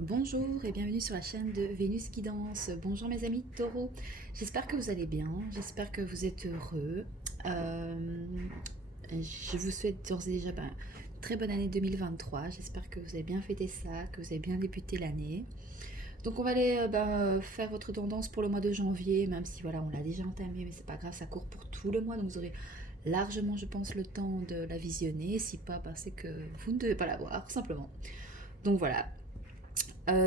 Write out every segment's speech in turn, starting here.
Bonjour et bienvenue sur la chaîne de Vénus qui danse. Bonjour mes amis taureaux, j'espère que vous allez bien, j'espère que vous êtes heureux. Euh, je vous souhaite d'ores et déjà très bonne année 2023, j'espère que vous avez bien fêté ça, que vous avez bien débuté l'année. Donc on va aller faire votre tendance pour le mois de janvier, même si voilà on l'a déjà entamé, mais c'est pas grave, ça court pour tout le mois, donc vous aurez largement je pense le temps de la visionner, si pas c'est que vous ne devez pas la voir, simplement. Donc voilà,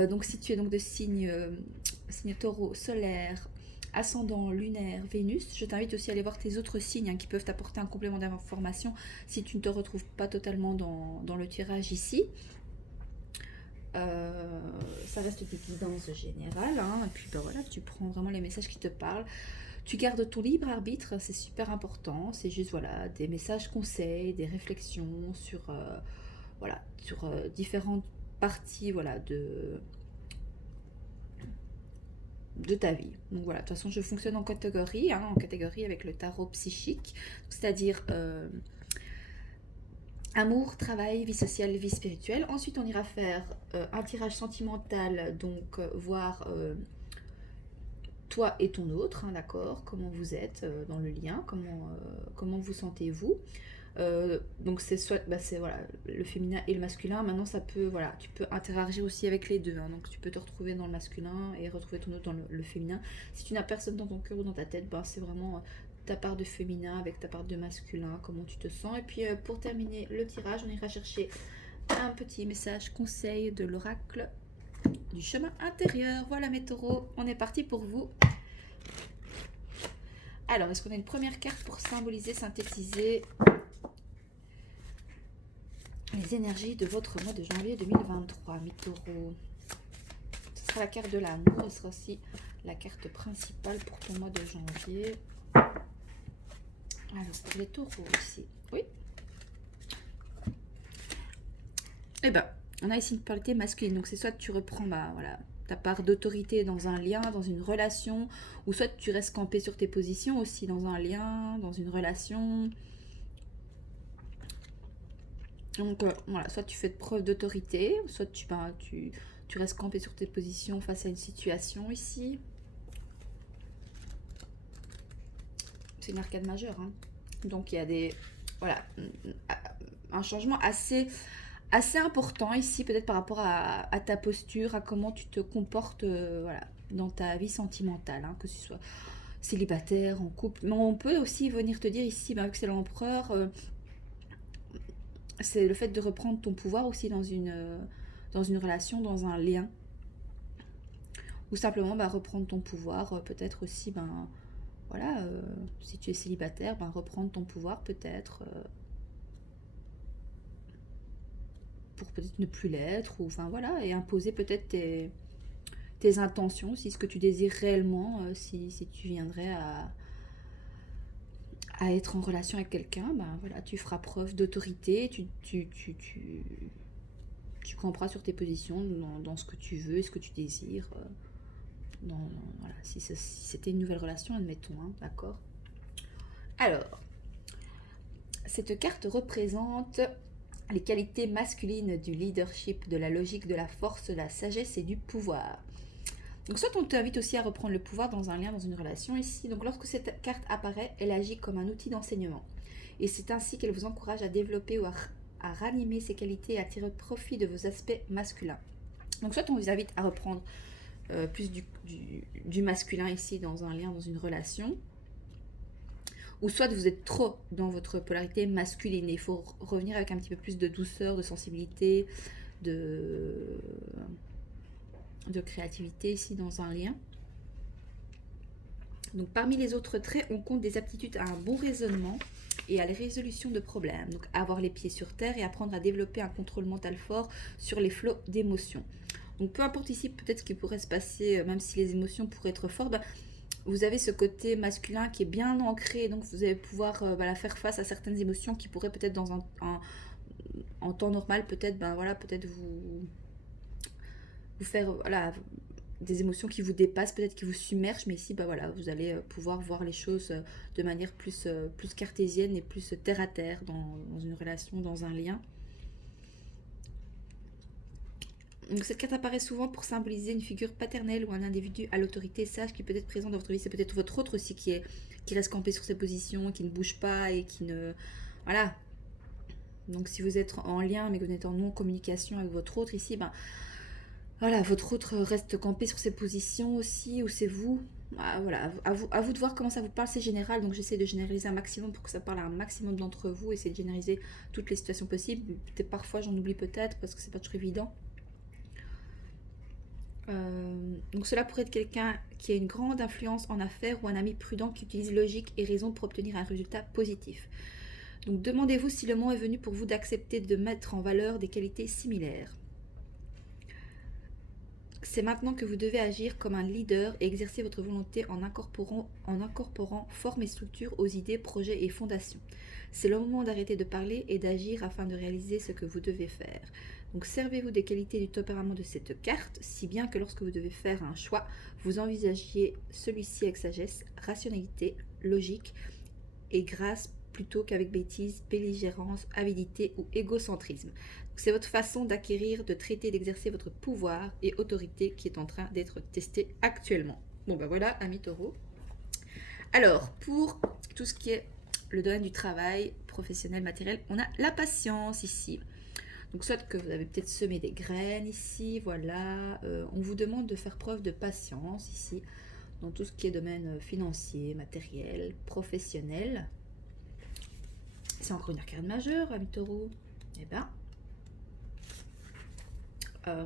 donc si tu es donc de signe taureau solaire, ascendant lunaire, Vénus, je t'invite aussi à aller voir tes autres signes qui peuvent t'apporter un complément d'information si tu ne te retrouves pas totalement dans le tirage ici. Euh, Ça reste des guidances générales, et puis voilà, tu prends vraiment les messages qui te parlent. Tu gardes ton libre arbitre, c'est super important. C'est juste voilà des messages conseils, des réflexions sur différentes parties de ta vie. Donc voilà, de toute façon, je fonctionne en catégorie avec le tarot psychique, c'est-à-dire amour, travail, vie sociale, vie spirituelle. Ensuite, on ira faire un tirage sentimental, donc voir toi et ton autre, d'accord, comment vous êtes dans le lien, comment vous sentez-vous. Donc c'est soit c'est voilà le féminin et le masculin. Maintenant ça peut voilà tu peux interagir aussi avec les deux. Donc tu peux te retrouver dans le masculin et retrouver ton autre dans le féminin. Si tu n'as personne dans ton cœur ou dans ta tête, c'est vraiment ta part de féminin avec ta part de masculin, comment tu te sens. Et puis pour terminer le tirage, on ira chercher un petit message conseil de l'oracle du chemin intérieur. Voilà mes taureaux, on est parti pour vous. Alors, est-ce qu'on a une première carte pour symboliser, synthétiser les énergies de votre mois de janvier 2023, mes taureaux? Ce sera la carte de l'amour, ce sera aussi la carte principale pour ton mois de janvier. Alors, pour les taureaux ici. Oui. Eh ben, on a ici une polarité masculine. Donc, c'est soit tu reprends ta part d'autorité dans un lien, dans une relation, ou soit tu restes campé sur tes positions aussi dans un lien, dans une relation. Donc voilà, soit tu fais preuve d'autorité, soit tu restes campé sur tes positions face à une situation ici. C'est une arcade majeure. Donc il y a voilà, un changement assez important ici, peut-être par rapport à ta posture, à comment tu te comportes dans ta vie sentimentale, que ce soit célibataire, en couple. Mais on peut aussi venir te dire ici, vu que c'est l'empereur, c'est le fait de reprendre ton pouvoir aussi dans une relation, dans un lien. Ou simplement reprendre ton pouvoir, peut-être aussi, voilà, si tu es célibataire, reprendre ton pouvoir peut-être pour peut-être ne plus l'être, ou enfin voilà, et imposer peut-être tes intentions, si ce que tu désires réellement, si tu viendrais à être en relation avec quelqu'un, voilà, tu feras preuve d'autorité, tu camperas sur tes positions dans ce que tu veux et ce que tu désires. Voilà, si c'était une nouvelle relation, admettons, d'accord. Alors, cette carte représente les qualités masculines du leadership, de la logique, de la force, de la sagesse et du pouvoir. Donc soit on t'invite aussi à reprendre le pouvoir dans un lien, dans une relation ici. Donc lorsque cette carte apparaît, elle agit comme un outil d'enseignement. Et c'est ainsi qu'elle vous encourage à développer ou à ranimer ces qualités et à tirer profit de vos aspects masculins. Donc soit on vous invite à reprendre plus du masculin ici dans un lien, dans une relation. Ou soit vous êtes trop dans votre polarité masculine. Il faut revenir avec un petit peu plus de douceur, de sensibilité, de, de créativité ici dans un lien. Donc parmi les autres traits, on compte des aptitudes à un bon raisonnement et à la résolution de problèmes. Donc avoir les pieds sur terre et apprendre à développer un contrôle mental fort sur les flots d'émotions. Donc peu importe ici peut-être ce qui pourrait se passer, même si les émotions pourraient être fortes, vous avez ce côté masculin qui est bien ancré, donc vous allez pouvoir faire face à certaines émotions qui pourraient peut-être en temps normal peut-être peut-être vous faire des émotions qui vous dépassent, peut-être qui vous submergent, mais ici vous allez pouvoir voir les choses de manière plus cartésienne et plus terre à terre dans une relation, dans un lien. Donc cette carte apparaît souvent pour symboliser une figure paternelle ou un individu à l'autorité sage qui peut être présent dans votre vie. C'est peut-être votre autre aussi qui reste campé sur ses positions, qui ne bouge pas et qui ne... Voilà. Donc si vous êtes en lien mais que vous êtes en non-communication avec votre autre ici, ben voilà, votre autre reste campé sur ses positions aussi, ou c'est vous. Ah, voilà, à vous de voir comment ça vous parle, c'est général, donc j'essaie de généraliser un maximum pour que ça parle à un maximum d'entre vous, essayer de généraliser toutes les situations possibles. Peut-être parfois j'en oublie peut-être parce que c'est pas toujours évident. Donc cela pourrait être quelqu'un qui a une grande influence en affaires ou un ami prudent qui utilise logique et raison pour obtenir un résultat positif. Donc demandez-vous si le moment est venu pour vous d'accepter de mettre en valeur des qualités similaires. C'est maintenant que vous devez agir comme un leader et exercer votre volonté en incorporant forme et structure aux idées, projets et fondations. C'est le moment d'arrêter de parler et d'agir afin de réaliser ce que vous devez faire. Donc servez-vous des qualités du tempérament de cette carte, si bien que lorsque vous devez faire un choix, vous envisagiez celui-ci avec sagesse, rationalité, logique et grâce plutôt qu'avec bêtise, belligérance, avidité ou égocentrisme. C'est votre façon d'acquérir, de traiter, d'exercer votre pouvoir et autorité qui est en train d'être testée actuellement. Bon ben voilà, amis taureaux. Alors, pour tout ce qui est le domaine du travail, professionnel, matériel, on a la patience ici. Donc soit que vous avez peut-être semé des graines ici, voilà. On vous demande de faire preuve de patience ici, dans tout ce qui est domaine financier, matériel, professionnel. C'est encore une arcade majeure, amis taureaux. Eh bien,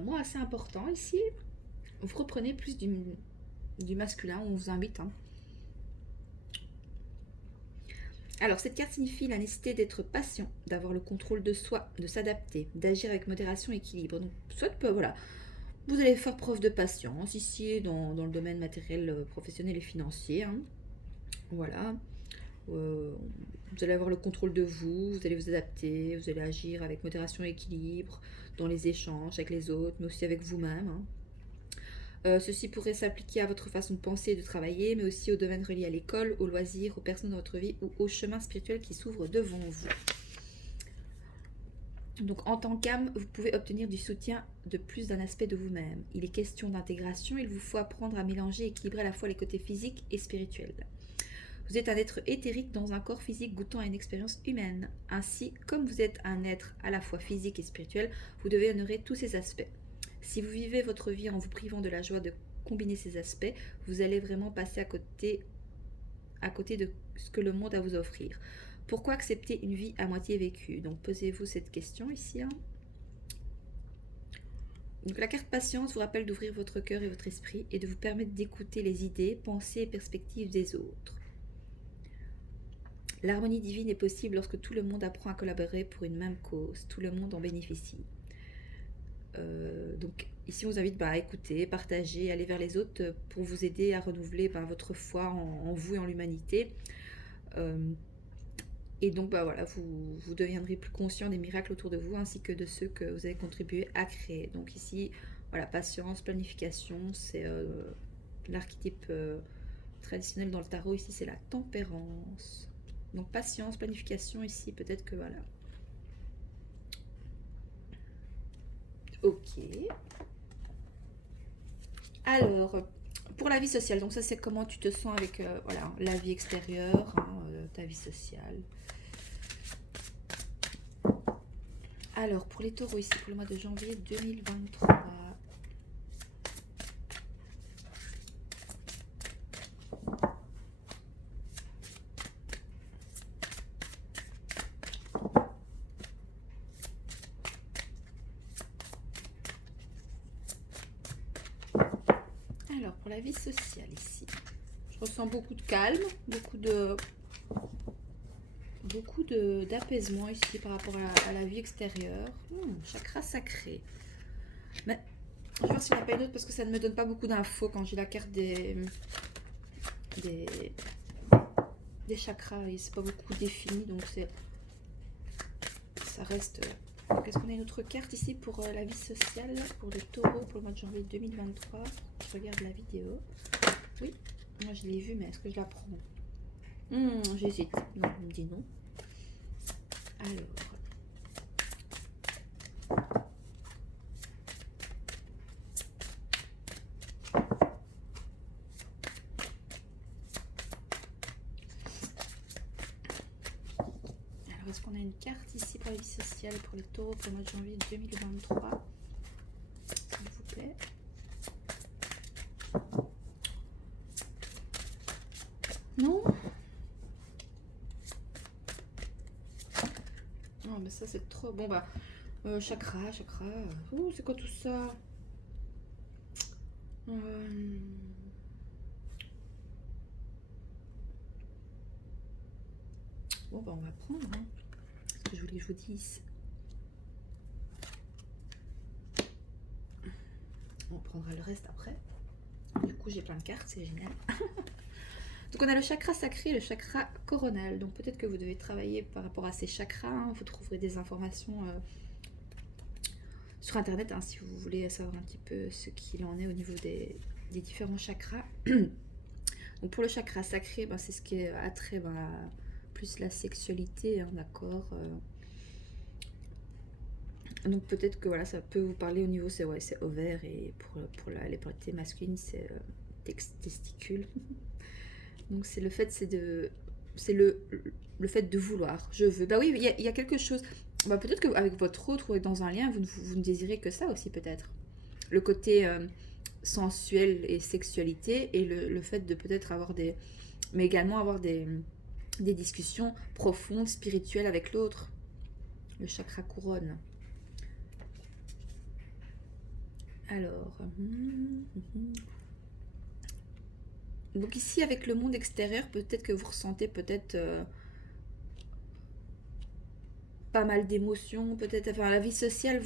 moi, assez important ici, vous reprenez plus du masculin, on vous invite. Hein. Alors, cette carte signifie la nécessité d'être patient, d'avoir le contrôle de soi, de s'adapter, d'agir avec modération et équilibre. Donc, soit, voilà, vous allez faire preuve de patience ici, dans le domaine matériel, professionnel et financier. Hein. Voilà. Vous allez avoir le contrôle de vous, vous allez vous adapter, vous allez agir avec modération et équilibre dans les échanges avec les autres, mais aussi avec vous-même. Hein. Ceci pourrait s'appliquer à votre façon de penser et de travailler, mais aussi aux domaines reliés à l'école, aux loisirs, aux personnes de votre vie ou aux chemins spirituels qui s'ouvrent devant vous. Donc en tant qu'âme, vous pouvez obtenir du soutien de plus d'un aspect de vous-même. Il est question d'intégration, il vous faut apprendre à mélanger et équilibrer à la fois les côtés physiques et spirituels. Vous êtes un être éthérique dans un corps physique goûtant à une expérience humaine. Ainsi, comme vous êtes un être à la fois physique et spirituel, vous devez honorer tous ces aspects. Si vous vivez votre vie en vous privant de la joie de combiner ces aspects, vous allez vraiment passer à côté de ce que le monde a à vous offrir. Pourquoi accepter une vie à moitié vécue? Donc posez-vous cette question ici. Hein. Donc la carte patience vous rappelle d'ouvrir votre cœur et votre esprit et de vous permettre d'écouter les idées, pensées et perspectives des autres. L'harmonie divine est possible lorsque tout le monde apprend à collaborer pour une même cause. Tout le monde en bénéficie. Donc ici on vous invite à écouter, partager, aller vers les autres pour vous aider à renouveler votre foi en vous et en l'humanité. Et donc voilà, vous deviendrez plus conscient des miracles autour de vous ainsi que de ceux que vous avez contribué à créer. Donc ici, voilà, patience, planification, c'est l'archétype traditionnel dans le tarot. Ici c'est la tempérance. Donc patience, planification ici, peut-être que voilà. Ok. Alors, pour la vie sociale, donc ça c'est comment tu te sens avec voilà, la vie extérieure, hein, ta vie sociale. Alors, pour les taureaux ici, pour le mois de janvier 2023. Alors, pour la vie sociale ici, je ressens beaucoup de calme, beaucoup d'apaisement ici par rapport à la vie extérieure. Chakra sacré. Mais je vais voir si on n'a pas une autre parce que ça ne me donne pas beaucoup d'infos quand j'ai la carte des chakras. C'est pas beaucoup défini, donc ça reste. Est-ce qu'on a une autre carte ici pour la vie sociale, pour les taureaux, pour le mois de janvier 2023? Je regarde la vidéo. Oui, moi je l'ai vue, mais est-ce que je la prends? J'hésite. Non, on me dit non. Alors. qu'on a une carte ici pour la vie sociale pour les taureaux pour le mois de janvier 2023. S'il vous plaît. Non. Non, mais ça c'est trop. Bon bah, chakra, chakra. Oh, c'est quoi tout ça? Bon bah on va prendre, hein. Ce que je voulais que je vous dise. On prendra le reste après. Du coup j'ai plein de cartes, c'est génial. Donc on a le chakra sacré et le chakra coronal. Donc peut-être que vous devez travailler par rapport à ces chakras, hein. Vous trouverez des informations sur internet, hein, si vous voulez savoir un petit peu ce qu'il en est au niveau des différents chakras. Donc pour le chakra sacré, ben, c'est ce qui est attrait plus la sexualité, hein, d'accord. Donc peut-être que voilà, ça peut vous parler au niveau, c'est ovaire, et pour les polarités masculines, c'est testicules. Donc c'est le fait, c'est le fait de vouloir. Je veux. Bah oui, il y a quelque chose. Bah peut-être qu'avec votre autre ou dans un lien, vous ne désirez que ça aussi peut-être. Le côté sensuel et sexualité, et le fait de peut-être avoir mais également avoir des discussions profondes, spirituelles avec l'autre. Le chakra couronne. Alors, donc ici avec le monde extérieur, peut-être que vous ressentez peut-être pas mal d'émotions, peut-être, enfin la vie sociale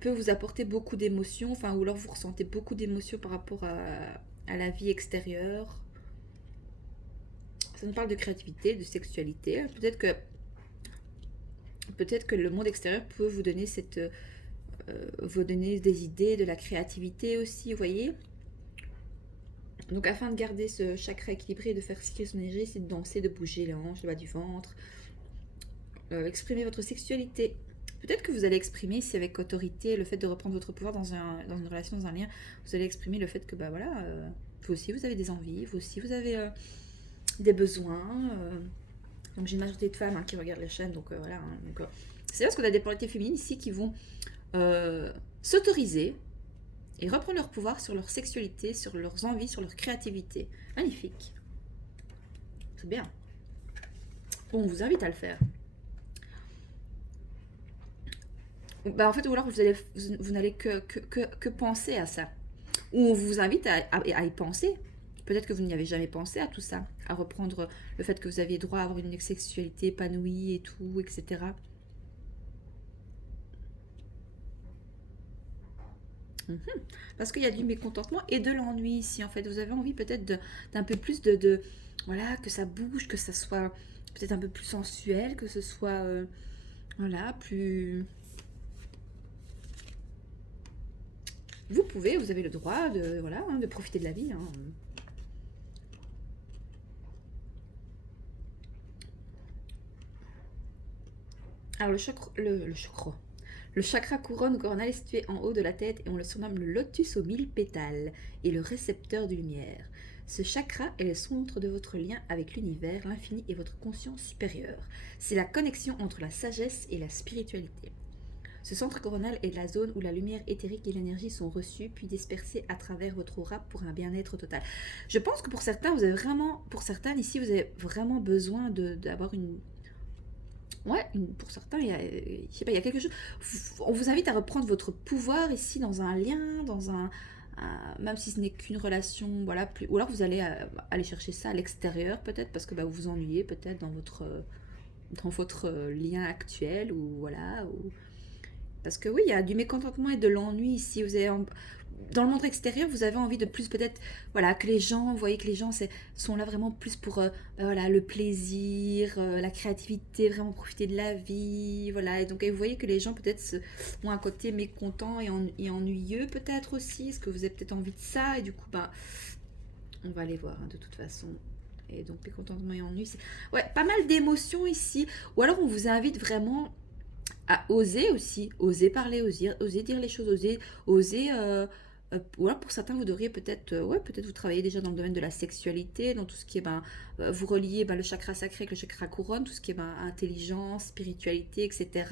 peut vous apporter beaucoup d'émotions, enfin ou alors vous ressentez beaucoup d'émotions par rapport à la vie extérieure. Ça nous parle de créativité, de sexualité. Peut-être que le monde extérieur peut vous donner vous donner des idées, de la créativité aussi, vous voyez. Donc afin de garder ce chakra équilibré et de faire circuler son énergie, c'est de danser, de bouger les hanches, le bas du ventre, exprimer votre sexualité. Peut-être que vous allez exprimer ici avec autorité le fait de reprendre votre pouvoir dans une relation, dans un lien. Vous allez exprimer le fait que bah voilà, vous aussi vous avez des envies, vous aussi vous avez des besoins. Donc j'ai une majorité de femmes, hein, qui regardent la chaîne, donc voilà. Hein, c'est parce qu'on a des polarités féminines ici qui vont s'autoriser et reprendre leur pouvoir sur leur sexualité, sur leurs envies, sur leur créativité. Magnifique. C'est bien. Bon, on vous invite à le faire. Bah en fait, ou alors vous n'allez que penser à ça. Ou on vous invite à y penser. Peut-être que vous n'y avez jamais pensé à tout ça. À reprendre le fait que vous aviez droit à avoir une sexualité épanouie et tout, etc. Parce qu'il y a du mécontentement et de l'ennui ici, en fait. Vous avez envie peut-être d'un peu plus voilà, que ça bouge, que ça soit peut-être un peu plus sensuel, que ce soit, voilà, plus... Vous avez le droit voilà, hein, de profiter de la vie. Hein. Alors le chakra couronne coronal est situé en haut de la tête et on le surnomme le lotus aux 1000 pétales et le récepteur de lumière. Ce chakra est le centre de votre lien avec l'univers, l'infini et votre conscience supérieure. C'est la connexion entre la sagesse et la spiritualité. Ce centre coronal est la zone où la lumière éthérique et l'énergie sont reçues puis dispersées à travers votre aura pour un bien-être total. Je pense que pour certains ici, vous avez vraiment besoin d'avoir une... Ouais, pour certains, je sais pas, il y a quelque chose. On vous invite à reprendre votre pouvoir ici dans un lien, même si ce n'est qu'une relation, voilà. Ou alors vous allez aller chercher ça à l'extérieur, peut-être, parce que bah, vous vous ennuyez peut-être dans votre lien actuel, ou voilà. Parce que oui, il y a du mécontentement et de l'ennui ici. Dans le monde extérieur, vous avez envie de plus peut-être, voilà, que les gens, vous voyez que les gens sont là vraiment plus pour voilà, le plaisir, la créativité, vraiment profiter de la vie, voilà. Et donc vous voyez que les gens peut-être ont un côté mécontent et ennuyeux peut-être aussi. Est-ce que vous avez peut-être envie de ça? Et du coup, bah, on va aller voir, hein, de toute façon. Et donc mécontentement et ennui, ouais, pas mal d'émotions ici. Ou alors on vous invite vraiment à oser aussi, oser parler, oser dire les choses, oser Ou alors pour certains, vous devriez peut-être, ouais, peut-être vous travaillez déjà dans le domaine de la sexualité, dans tout ce qui est, vous reliez le chakra sacré avec le chakra couronne, tout ce qui est intelligence, spiritualité, etc.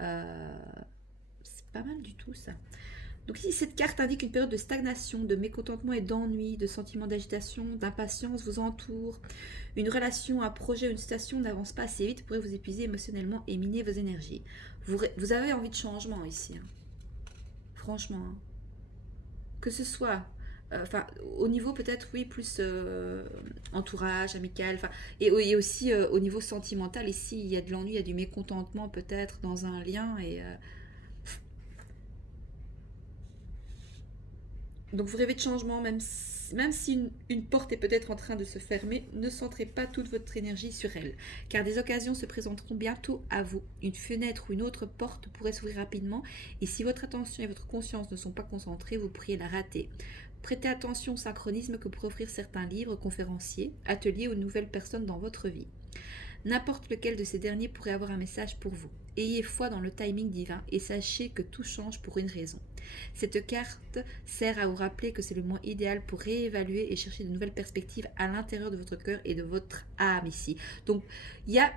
Euh, c'est pas mal du tout ça. Donc ici, cette carte indique une période de stagnation, de mécontentement et d'ennui, de sentiments d'agitation, d'impatience vous entoure. Une relation, un projet, une situation n'avance pas assez vite, pourrait vous épuiser émotionnellement et miner vos énergies. Vous avez envie de changement ici, hein. Franchement, hein. Que ce soit, enfin, au niveau peut-être, oui, plus entourage, amical, enfin, et aussi au niveau sentimental, ici, il y a de l'ennui, il y a du mécontentement peut-être dans un lien, donc vous rêvez de changement, même si une porte est peut-être en train de se fermer, ne centrez pas toute votre énergie sur elle, car des occasions se présenteront bientôt à vous. Une fenêtre ou une autre porte pourrait s'ouvrir rapidement, et si votre attention et votre conscience ne sont pas concentrées, vous pourriez la rater. Prêtez attention au synchronisme que pourraient offrir certains livres, conférenciers, ateliers ou nouvelles personnes dans votre vie. N'importe lequel de ces derniers pourrait avoir un message pour vous. Ayez foi dans le timing divin et sachez que tout change pour une raison. Cette carte sert à vous rappeler que c'est le moment idéal pour réévaluer et chercher de nouvelles perspectives à l'intérieur de votre cœur et de votre âme ici. Donc, il y a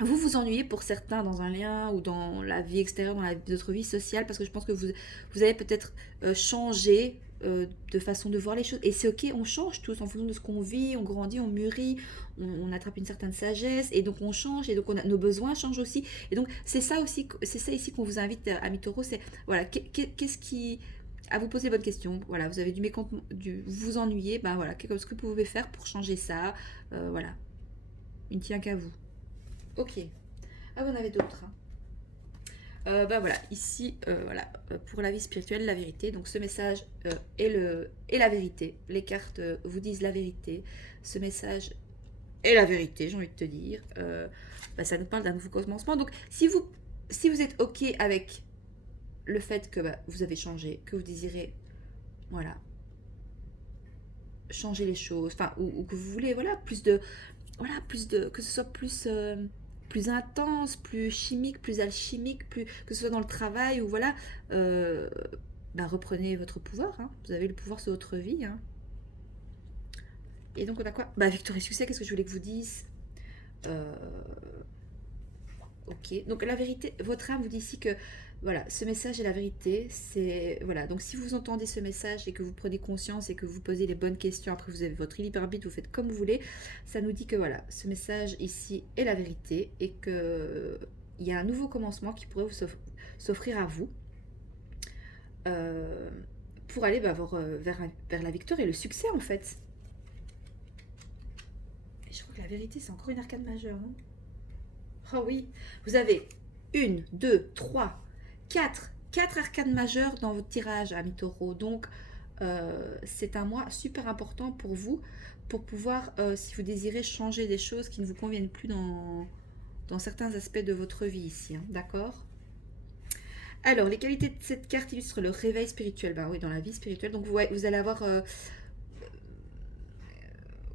vous vous ennuyez pour certains dans un lien ou dans la vie extérieure, dans votre vie sociale, parce que je pense que vous avez peut-être changé de façon de voir les choses. Et c'est ok, on change tous en fonction de ce qu'on vit, on grandit, on mûrit, on attrape une certaine sagesse, et donc on change, et donc nos besoins changent aussi. Et donc c'est ça aussi, c'est ça ici qu'on vous invite à Mitoro, c'est voilà, qu'est-ce qui à vous poser les bonnes questions. Voilà, vous avez du mécontentement, vous vous ennuyez, ben voilà, qu'est-ce que vous pouvez faire pour changer ça. Voilà, il ne tient qu'à vous. Ok. Ah, vous en avez d'autres, hein. Bah voilà, ici, voilà, pour la vie spirituelle, la vérité. Donc ce message est la vérité. Les cartes vous disent la vérité. Ce message est la vérité, j'ai envie de te dire. Bah, ça nous parle d'un nouveau commencement. Donc si vous êtes ok avec le fait que vous avez changé, que vous désirez, voilà, changer les choses, enfin, ou que vous voulez, voilà, que ce soit plus intense, plus chimique, plus alchimique, plus que ce soit dans le travail ou voilà, euh, reprenez votre pouvoir, hein. Vous avez le pouvoir sur votre vie, hein. Et donc on a quoi? Victorie succès, qu'est-ce que je voulais que vous dise? Euh, ok, donc la vérité, votre âme vous dit ici que voilà, ce message est la vérité. C'est voilà, donc si vous entendez ce message et que vous prenez conscience et que vous posez les bonnes questions, après vous avez votre libre arbitre, vous faites comme vous voulez. Ça nous dit que voilà, ce message ici est la vérité et que il y a un nouveau commencement qui pourrait vous s'offrir à vous euh, pour aller vers la victoire et le succès en fait. Et je crois que la vérité c'est encore une arcane majeure, non? Oh oui, vous avez une, deux, trois, quatre arcanes majeures dans votre tirage à Mitoro. Donc, c'est un mois super important pour vous, pour pouvoir, si vous désirez changer des choses qui ne vous conviennent plus dans certains aspects de votre vie ici, hein, d'accord? Alors, les qualités de cette carte illustrent le réveil spirituel, oui, dans la vie spirituelle. Donc, vous allez avoir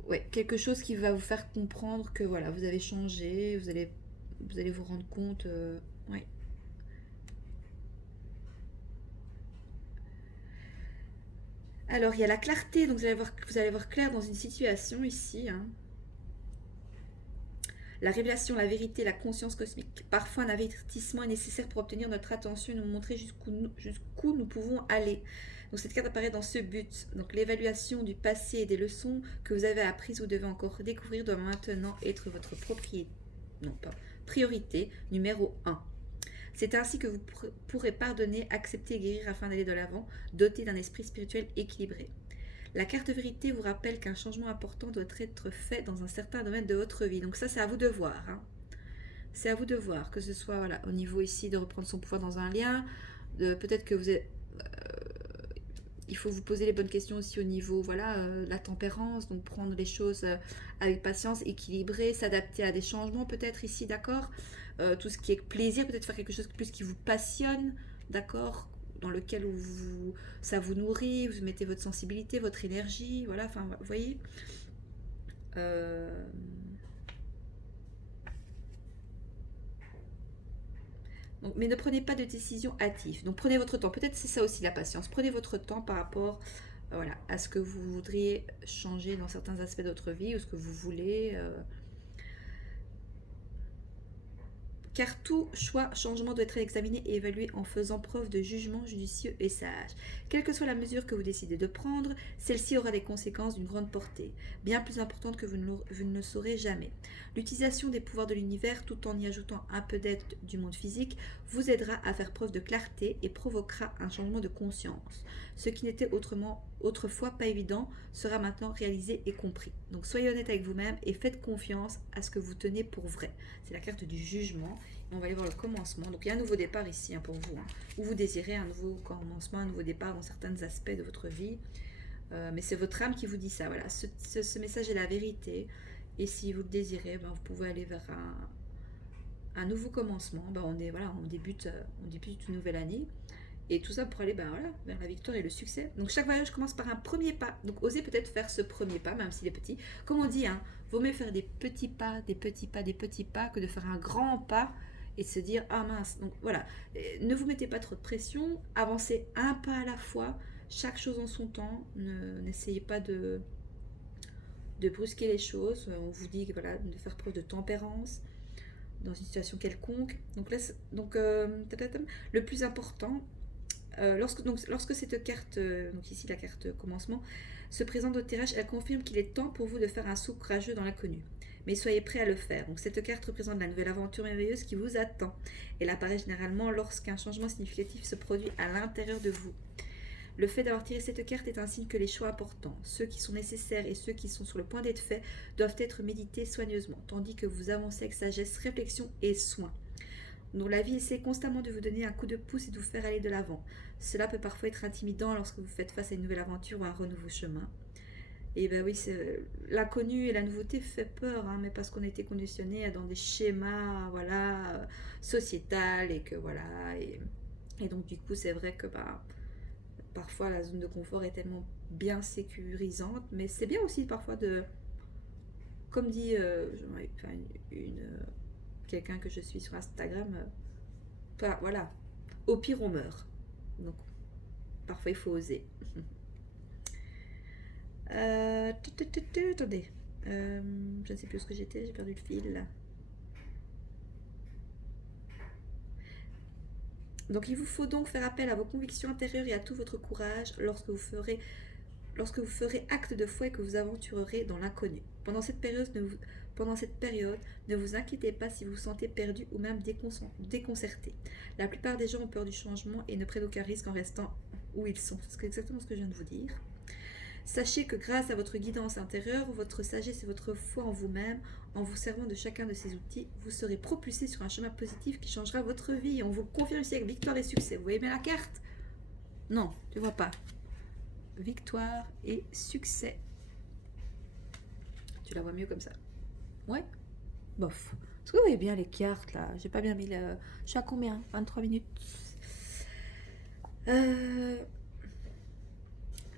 ouais, quelque chose qui va vous faire comprendre que voilà, vous avez changé, vous allez vous rendre compte, ouais. Alors, il y a la clarté, donc vous allez voir clair dans une situation ici, hein. La révélation, la vérité, la conscience cosmique. Parfois, un avertissement est nécessaire pour obtenir notre attention et nous montrer jusqu'où nous pouvons aller. Donc, cette carte apparaît dans ce but. Donc, l'évaluation du passé et des leçons que vous avez apprises, vous devez encore découvrir, doit maintenant être votre priorité numéro 1. C'est ainsi que vous pourrez pardonner, accepter et guérir afin d'aller de l'avant, doté d'un esprit spirituel équilibré. La carte vérité vous rappelle qu'un changement important doit être fait dans un certain domaine de votre vie. Donc ça, c'est à vous de voir, hein. C'est à vous de voir, que ce soit voilà, au niveau ici de reprendre son pouvoir dans un lien, peut-être que vous êtes... il faut vous poser les bonnes questions aussi au niveau, voilà, la tempérance, donc prendre les choses avec patience, équilibrer, s'adapter à des changements peut-être ici, d'accord. Tout ce qui est plaisir, peut-être faire quelque chose plus qui vous passionne, d'accord, dans lequel ça vous nourrit, vous mettez votre sensibilité, votre énergie, voilà, enfin, vous voyez. Donc, mais ne prenez pas de décision hâtive. Donc prenez votre temps. Peut-être c'est ça aussi la patience. Prenez votre temps par rapport voilà, à ce que vous voudriez changer dans certains aspects de votre vie ou ce que vous voulez. Car tout choix, changement doit être examiné et évalué en faisant preuve de jugement judicieux et sage. Quelle que soit la mesure que vous décidez de prendre, celle-ci aura des conséquences d'une grande portée, bien plus importantes que vous ne le saurez jamais. L'utilisation des pouvoirs de l'univers, tout en y ajoutant un peu d'aide du monde physique, vous aidera à faire preuve de clarté et provoquera un changement de conscience. Ce qui n'était autrefois pas évident sera maintenant réalisé et compris. Donc soyez honnête avec vous-même et faites confiance à ce que vous tenez pour vrai. C'est la carte du jugement. Et on va aller voir le commencement. Donc il y a un nouveau départ ici pour vous. Où vous désirez un nouveau commencement, un nouveau départ dans certains aspects de votre vie. Mais c'est votre âme qui vous dit ça. Voilà, ce message est la vérité. Et si vous le désirez, vous pouvez aller vers un nouveau commencement. On débute une nouvelle année. Et tout ça pour aller vers la victoire et le succès. Donc chaque voyage commence par un premier pas. Donc osez peut-être faire ce premier pas, même s'il est petit. Comme on dit, vaut mieux faire des petits pas, des petits pas, des petits pas, que de faire un grand pas et de se dire, ah mince. Donc voilà, ne vous mettez pas trop de pression, avancez un pas à la fois, chaque chose en son temps. N'essayez pas de brusquer les choses. On vous dit de faire preuve de tempérance dans une situation quelconque. Le plus important, lorsque cette carte, donc ici la carte commencement, se présente au tirage, elle confirme qu'il est temps pour vous de faire un saut courageux dans l'inconnu. Mais soyez prêts à le faire. Donc cette carte représente la nouvelle aventure merveilleuse qui vous attend. Elle apparaît généralement lorsqu'un changement significatif se produit à l'intérieur de vous. Le fait d'avoir tiré cette carte est un signe que les choix importants, ceux qui sont nécessaires et ceux qui sont sur le point d'être faits, doivent être médités soigneusement, tandis que vous avancez avec sagesse, réflexion et soin. Donc la vie essaie constamment de vous donner un coup de pouce et de vous faire aller de l'avant. Cela peut parfois être intimidant lorsque vous faites face à une nouvelle aventure ou à un renouveau chemin. Et oui, l'inconnu et la nouveauté fait peur, mais parce qu'on a été conditionné dans des schémas sociétals et que et donc du coup c'est vrai que parfois la zone de confort est tellement bien sécurisante, mais c'est bien aussi parfois comme dit quelqu'un que je suis sur Instagram, au pire on meurt. Donc parfois il faut oser. Attendez, je ne sais plus où ce que j'étais, j'ai perdu le fil. Donc il vous faut donc faire appel à vos convictions intérieures et à tout votre courage lorsque vous ferez acte de foi et que vous aventurerez dans l'inconnu. Pendant cette période, ne vous inquiétez pas si vous vous sentez perdu ou même déconcerté. La plupart des gens ont peur du changement et ne prennent aucun risque en restant où ils sont. C'est exactement ce que je viens de vous dire. Sachez que grâce à votre guidance intérieure, votre sagesse et votre foi en vous-même, en vous servant de chacun de ces outils, vous serez propulsé sur un chemin positif qui changera votre vie. On vous confirme ici avec victoire et succès. Vous voyez bien la carte? Non, tu vois pas. Victoire et succès. Tu la vois mieux comme ça? Ouais? Bof. Est-ce que vous voyez bien les cartes là? J'ai pas bien mis le... Je suis à combien? 23 minutes.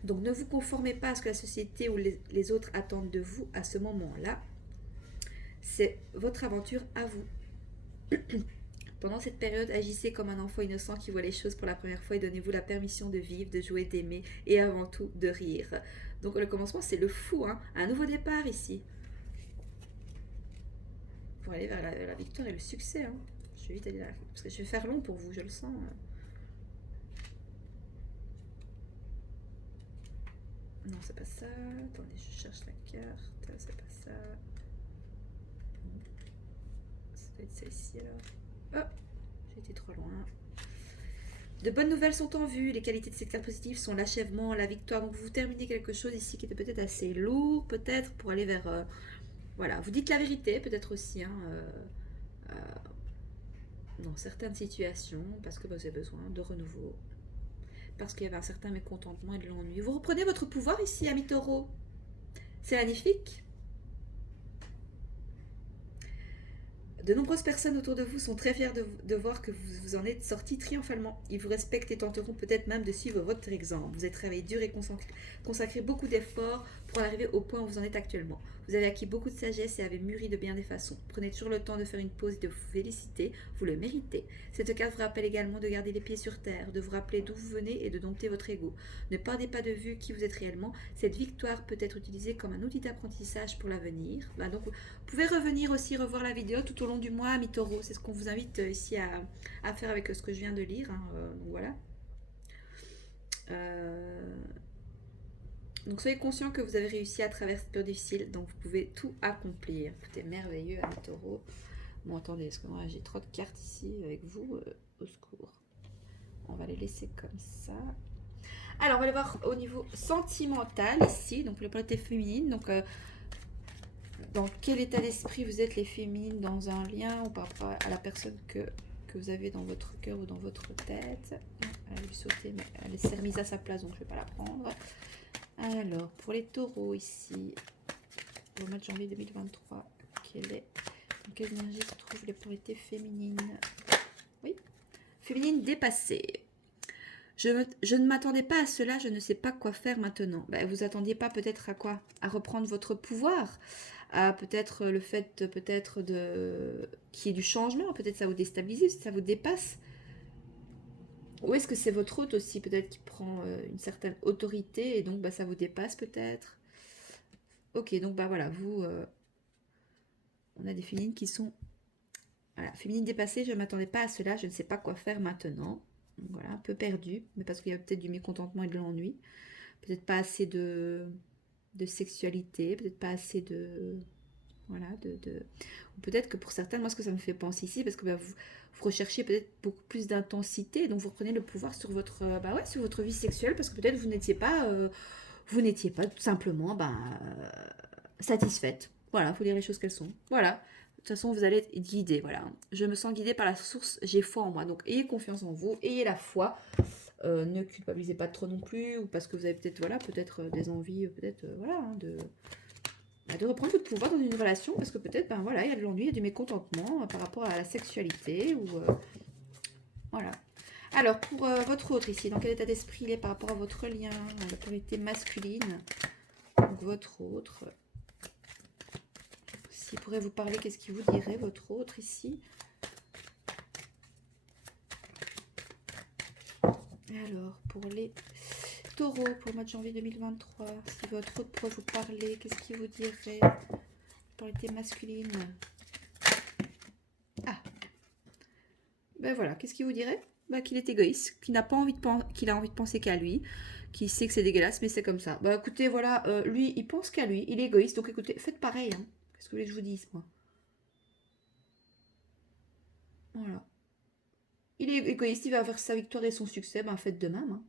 Donc ne vous conformez pas à ce que la société ou les autres attendent de vous à ce moment-là. C'est votre aventure à vous. Pendant cette période, agissez comme un enfant innocent qui voit les choses pour la première fois et donnez-vous la permission de vivre, de jouer, d'aimer et avant tout de rire. Donc le commencement, c'est le fou, un nouveau départ ici. Pour aller vers la victoire et le succès. Je vais vite aller là, parce que je vais faire long pour vous, je le sens. Non, c'est pas ça. Attendez, je cherche la carte. C'est pas ça. Ça doit être celle-ci alors. Oh, j'ai été trop loin. De bonnes nouvelles sont en vue. Les qualités de cette carte positive sont l'achèvement, la victoire. Donc vous terminez quelque chose ici qui était peut-être assez lourd, peut-être pour aller vers... vous dites la vérité, peut-être aussi, dans certaines situations, parce que vous avez besoin de renouveau. Parce qu'il y avait un certain mécontentement et de l'ennui. Vous reprenez votre pouvoir ici, ami Taureau. C'est magnifique. De nombreuses personnes autour de vous sont très fières de voir que vous en êtes sortis triomphalement. Ils vous respectent et tenteront peut-être même de suivre votre exemple. Vous êtes travaillé dur et consacré beaucoup d'efforts pour en arriver au point où vous en êtes actuellement. Vous avez acquis beaucoup de sagesse et avez mûri de bien des façons. Prenez toujours le temps de faire une pause et de vous féliciter, vous le méritez. Cette carte vous rappelle également de garder les pieds sur terre, de vous rappeler d'où vous venez et de dompter votre ego. Ne perdez pas de vue qui vous êtes réellement. Cette victoire peut être utilisée comme un outil d'apprentissage pour l'avenir. Donc vous pouvez revenir aussi revoir la vidéo tout au long du mois, ami Taureau. C'est ce qu'on vous invite ici à faire avec ce que je viens de lire. Donc voilà. Donc soyez conscient que vous avez réussi à travers cette période difficile, donc vous pouvez tout accomplir. Tout est merveilleux, ami Taureau. Bon, attendez, parce que moi j'ai trop de cartes ici avec vous, au secours. On va les laisser comme ça. Alors, on va aller voir au niveau sentimental ici, donc le plateau féminine. Donc, dans quel état d'esprit vous êtes les féminines dans un lien ou par rapport à la personne que vous avez dans votre cœur ou dans votre tête. Elle a lui sauter, mais elle s'est remise à sa place, donc je ne vais pas la prendre. Alors, pour les taureaux ici, au mois de janvier 2023, dans quelle énergie se trouvent les polarités féminines? Oui, féminine dépassée. Je ne m'attendais pas à cela, je ne sais pas quoi faire maintenant. Ben, vous attendiez pas peut-être à quoi? À reprendre votre pouvoir, à peut-être le fait peut-être qu'il y ait du changement, peut-être ça vous déstabilise, ça vous dépasse. Ou est-ce que c'est votre hôte aussi, peut-être, qui prend une certaine autorité et donc bah, ça vous dépasse peut-être? Ok, donc bah voilà, vous, on a des féminines qui sont... Voilà, féminines dépassées, je ne m'attendais pas à cela, je ne sais pas quoi faire maintenant. Donc voilà, un peu perdu, mais parce qu'il y a peut-être du mécontentement et de l'ennui. Peut-être pas assez de sexualité, peut-être pas assez de... Voilà, ou peut-être que pour certaines, moi ce que ça me fait penser ici, parce que bah, vous recherchez peut-être beaucoup plus d'intensité, donc vous reprenez le pouvoir sur votre, sur votre vie sexuelle, parce que peut-être vous n'étiez pas tout simplement satisfaite. Voilà, il faut dire les choses qu'elles sont. Voilà, de toute façon vous allez être guidé, voilà. Je me sens guidée par la source, j'ai foi en moi, donc ayez confiance en vous, ayez la foi. Ne culpabilisez pas trop non plus, ou parce que vous avez peut-être des envies, de reprendre votre pouvoir dans une relation, parce que peut-être il y a de l'ennui, il y a du mécontentement par rapport à la sexualité, ou voilà. Alors pour votre autre ici, dans quel état d'esprit il est par rapport à votre lien, à l'autorité masculine, donc votre autre, s'il pourrait vous parler, qu'est-ce qu'il vous dirait votre autre ici? Alors pour les taureaux, pour le mois de janvier 2023, si votre autre pourrait vous parler, qu'est-ce qu'il vous dirait? Autorité masculine. Ah. Ben voilà, qu'est-ce qu'il vous dirait? Qu'il est égoïste, qu'il n'a pas envie qu'il a envie de penser qu'à lui, qu'il sait que c'est dégueulasse, mais c'est comme ça. Bah écoutez, voilà, lui, il pense qu'à lui, il est égoïste, donc écoutez, faites pareil, hein. Qu'est-ce que vous voulez que je vous dise, moi? Voilà. Il est égoïste, il va vers sa victoire et son succès, faites de même, hein.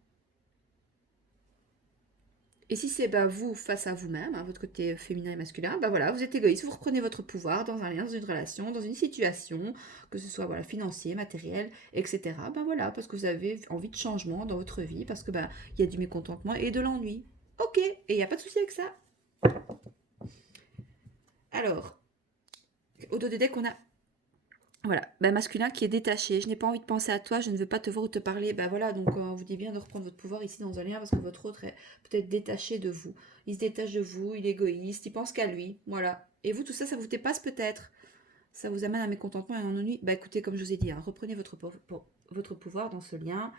Et si c'est vous face à vous-même, hein, votre côté féminin et masculin, voilà, vous êtes égoïste, vous reprenez votre pouvoir dans un lien, dans une relation, dans une situation, que ce soit financier, matériel, etc. Voilà, parce que vous avez envie de changement dans votre vie, parce que il y a du mécontentement et de l'ennui. Ok, et il n'y a pas de souci avec ça. Alors, au dos des decks, on a voilà, masculin qui est détaché. Je n'ai pas envie de penser à toi, je ne veux pas te voir ou te parler. Voilà, donc on vous dit bien de reprendre votre pouvoir ici dans un lien parce que votre autre est peut-être détaché de vous. Il se détache de vous, il est égoïste, il pense qu'à lui. Voilà. Et vous, tout ça, ça vous dépasse peut-être. Ça vous amène à un mécontentement et à un ennui. Écoutez, comme je vous ai dit, hein, reprenez votre pouvoir dans ce lien.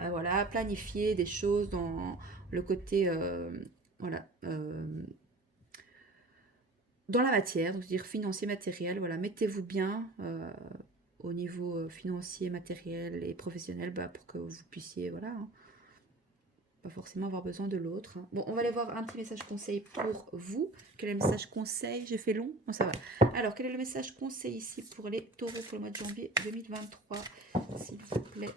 Voilà, planifiez des choses dans le côté... dans la matière, donc c'est-à-dire financier, matériel, voilà, mettez-vous bien au niveau financier, matériel et professionnel pour que vous puissiez, voilà, hein, pas forcément avoir besoin de l'autre. Bon, on va aller voir un petit message conseil pour vous. Quel est le message conseil? J'ai fait long? Bon, ça va. Alors, quel est le message conseil ici pour les taureaux pour le mois de janvier 2023, s'il vous plaît?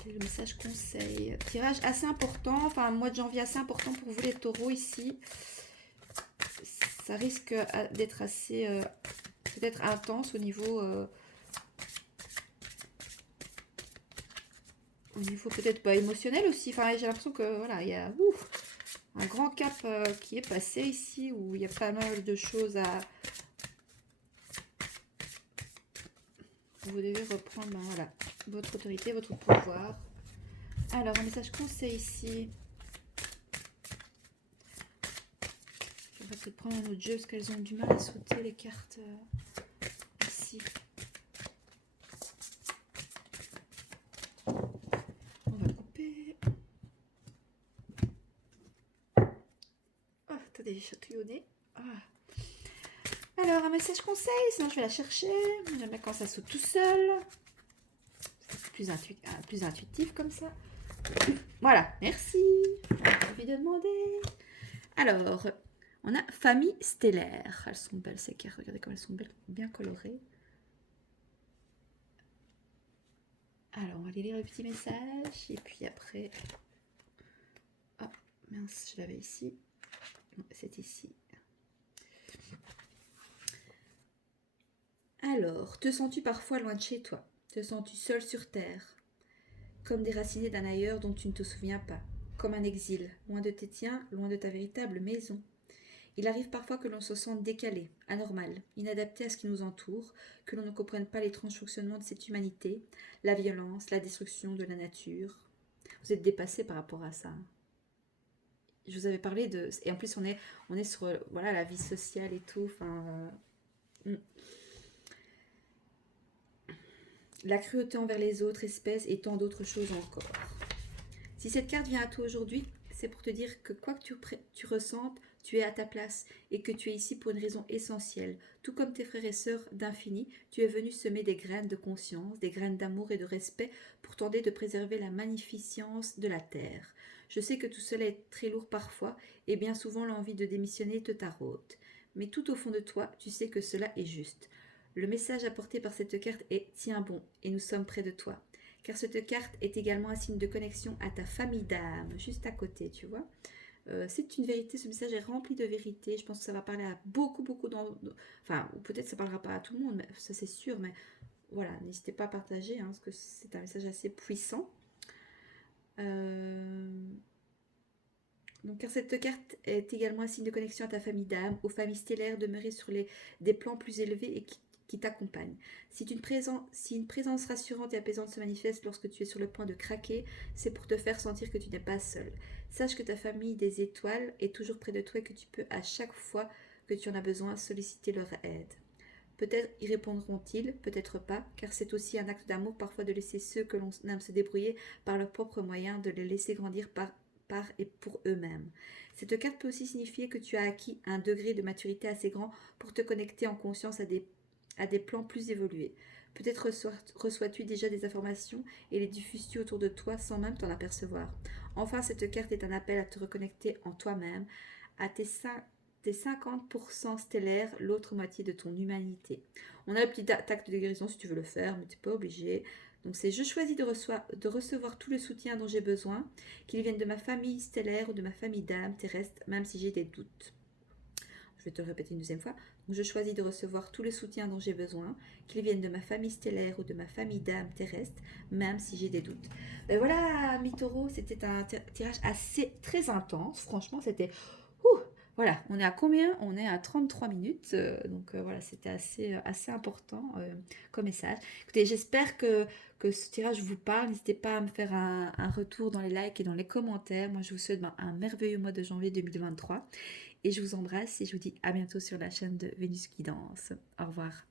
Quel est le message conseil? Tirage assez important, enfin, mois de janvier assez important pour vous les taureaux ici. Ça risque d'être assez peut-être intense au niveau peut-être émotionnel aussi. Enfin, j'ai l'impression que voilà, il y a un grand cap qui est passé ici où il y a pas mal de choses à... Vous devez reprendre voilà, votre autorité, votre pouvoir. Alors, un message conseil ici. peut-être prendre un autre jeu parce qu'elles ont du mal à sauter les cartes ici. On va couper. Oh, attendez, j'ai chatouillonné. Ah. Alors, un message conseil, sinon je vais la chercher. J'aime bien quand ça saute tout seul. C'est plus intuitif comme ça. Voilà, merci. J'ai envie de demander. Alors, on a famille stellaire. Elles sont belles ces cartes. Regardez comme elles sont belles, bien colorées. Alors, on va aller lire le petit message. Et puis après... Oh, mince, je l'avais ici. Non, c'est ici. Alors, te sens-tu parfois loin de chez toi? Te sens-tu seul sur terre? Comme déraciné d'un ailleurs dont tu ne te souviens pas? Comme un exil, loin de tes tiens, loin de ta véritable maison? Il arrive parfois que l'on se sente décalé, anormal, inadapté à ce qui nous entoure, que l'on ne comprenne pas l'étrange fonctionnement de cette humanité, la violence, la destruction de la nature. Vous êtes dépassé par rapport à ça. Je vous avais parlé de... Et en plus, on est sur voilà, la vie sociale et tout. Enfin, la cruauté envers les autres espèces et tant d'autres choses encore. Si cette carte vient à toi aujourd'hui, c'est pour te dire que quoi que tu ressentes, tu es à ta place et que tu es ici pour une raison essentielle. Tout comme tes frères et sœurs d'infini, tu es venu semer des graines de conscience, des graines d'amour et de respect pour tenter de préserver la magnificence de la terre. Je sais que tout cela est très lourd parfois et bien souvent l'envie de démissionner te taraude. Mais tout au fond de toi, tu sais que cela est juste. Le message apporté par cette carte est « Tiens bon, et nous sommes près de toi ». Car cette carte est également un signe de connexion à ta famille d'âme, juste à côté, tu vois. C'est une vérité, ce message est rempli de vérité. Je pense que ça va parler à beaucoup enfin, ou peut-être ça ne parlera pas à tout le monde, mais ça c'est sûr, mais voilà, n'hésitez pas à partager, parce que c'est un message assez puissant. Donc, car cette carte est également un signe de connexion à ta famille d'âme, aux familles stellaires demeurées sur des plans plus élevés et qui t'accompagnent. Si une présence rassurante et apaisante se manifeste lorsque tu es sur le point de craquer, c'est pour te faire sentir que tu n'es pas seul. Sache que ta famille des étoiles est toujours près de toi et que tu peux à chaque fois que tu en as besoin solliciter leur aide. Peut-être y répondront-ils, peut-être pas, car c'est aussi un acte d'amour parfois de laisser ceux que l'on aime se débrouiller par leurs propres moyens, de les laisser grandir par et pour eux-mêmes. Cette carte peut aussi signifier que tu as acquis un degré de maturité assez grand pour te connecter en conscience à des plans plus évolués. Peut-être reçois-tu déjà des informations et les diffuses-tu autour de toi sans même t'en apercevoir. Enfin, cette carte est un appel à te reconnecter en toi-même, à tes 50% stellaires, l'autre moitié de ton humanité. On a le petit acte de guérison si tu veux le faire, mais tu n'es pas obligé. Donc c'est « Je choisis de recevoir tout le soutien dont j'ai besoin, qu'il vienne de ma famille stellaire ou de ma famille d'âme terrestre, même si j'ai des doutes. » Je vais te le répéter une deuxième fois. Donc, je choisis de recevoir tout le soutien dont j'ai besoin, qu'il vienne de ma famille stellaire ou de ma famille d'âme terrestre, même si j'ai des doutes. Ben voilà, mes taureaux, c'était un tirage assez très intense. Franchement, c'était... Voilà, on est à combien? On est à 33 minutes, donc voilà, c'était assez important comme message. Écoutez, j'espère que ce tirage vous parle. N'hésitez pas à me faire un retour dans les likes et dans les commentaires. Moi, je vous souhaite un merveilleux mois de janvier 2023 et je vous embrasse et je vous dis à bientôt sur la chaîne de Vénus qui danse. Au revoir.